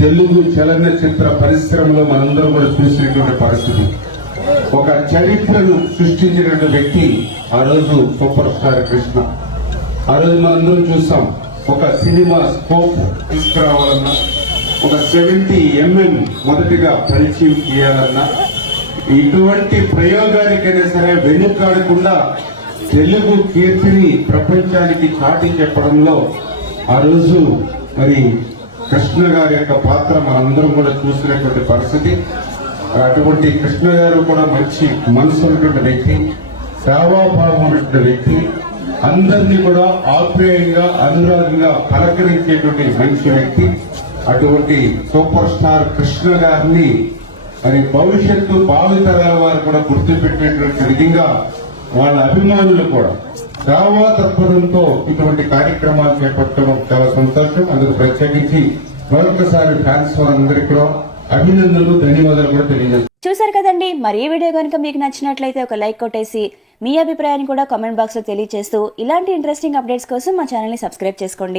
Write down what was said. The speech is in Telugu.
తెలుగు చలనచిత్ర పరిశ్రమలో మనందరం కూడా చూసినటువంటి పరిస్థితి, ఒక చరిత్రను సృష్టించినటువంటి వ్యక్తి ఆ రోజు సూపర్ స్టార్ కృష్ణ. ఆ రోజు మనందరం చూసాం, ఒక సినిమా స్కోప్ తీసుకురావాలన్నా, ఒక 70mm మొదటిగా పరిచయం చేయాలన్నా, ఇటువంటి ప్రయోగానికైనా సరే వెనుకాడకుండా తెలుగు కీర్తిని ప్రపంచానికి చాటి చెప్పడంలో ఆ రోజు మరి కృష్ణ గారి యొక్క పాత్ర మనందరం కూడా చూసినటువంటి పరిస్థితి. అటువంటి కృష్ణ గారు కూడా మంచి మనసు ఉన్నటువంటి వ్యక్తి, సేవాభావం ఉన్నటువంటి వ్యక్తి, అందరినీ కూడా ఆప్యాయంగా అనురాగంగా పలకరించేటువంటి మంచి వ్యక్తి. అటువంటి సూపర్ స్టార్ కృష్ణ గారిని మరి భవిష్యత్తు భావితరాల వారు కూడా గుర్తుపెట్టేటువంటి విధంగా వాళ్ళ అభిమానులు కూడా సేవా తత్పరంతో ఇటువంటి కార్యక్రమాలు చేపట్టడం చాలా సంతోషం. అందుకు ప్రత్యేకించి మరొకసారి ఫ్యాన్స్ వారందరికీ కూడా అభినందనలు, ధన్యవాదాలు కూడా తెలియజేస్తాను. చూసారు కదండి, మరి ఈ వీడియో కనుక మీకు నచ్చినట్లయితే ఒక లైక్ కొట్టేసి మీ అభిప్రాయాన్ని కూడా కామెంట్ బాక్స్ లో తెలియజేస్తూ ఇలాంటి ఇంట్రెస్టింగ్ అప్డేట్స్ కోసం మా ఛానల్ ని సబ్స్క్రైబ్ చేసుకోండి.